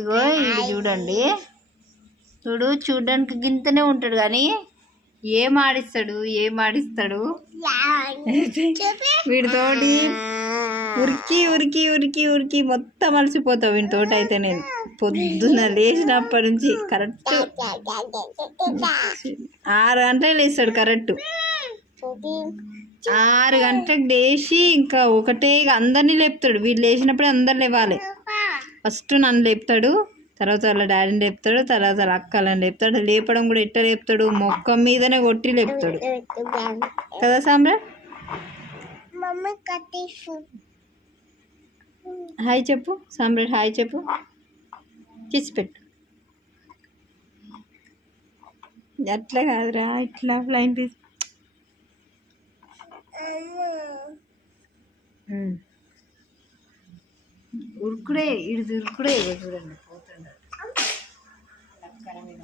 ఇగో ఇది చూడండి, చూడడానికి గింతనే ఉంటాడు కానీ ఏం ఆడిస్తాడు వీడితోటి ఉరికి ఉరికి ఉరికి ఉరికి మొత్తం అలసిపోతావు వీటితోటి. అయితే నేను పొద్దున లేచినప్పటి నుంచి కరెక్ట్ 6 గంటలకు లేస్తాడు. కరెక్ట్ 6 గంటలకు లేచి ఇంకా ఒకటే అందరినీ లేపుతాడు. వీళ్ళు లేచినప్పుడే అందరు లేవాలి. ఫస్ట్ నన్ను లేపుతాడు, తర్వాత వాళ్ళ డాడీని లేపుతాడు, తర్వాత వాళ్ళ అక్కలని లేపుతాడు. లేపడం కూడా ఎట్లా లేపుతాడు, మొక్క మీదనే కొట్టి లేపుతాడు కదా సామ్రాట్. హాయ్ చెప్పు సామ్రాట్, హాయ్ చెప్పు, కిస్ పెట్టు. అట్లా కాదురా, ఇట్లా ఫ్లైన్ పీస్. ఉరుకుడే ఉరుకుడే చూడండి పోతున్నాడు లక్కర మీద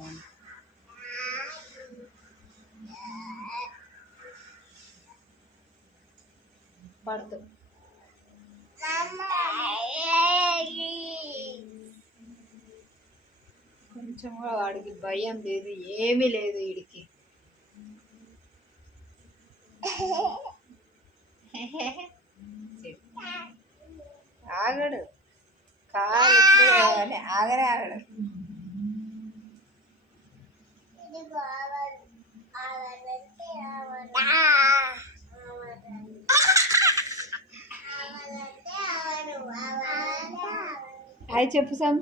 పడుతూ. కొంచెం కూడా వాడికి భయం లేదు, ఏమీ లేదు వీడికి. ఆగడు, కాలు ఆగనే ఆగడు. హాయ్ చెప్పు సామ్.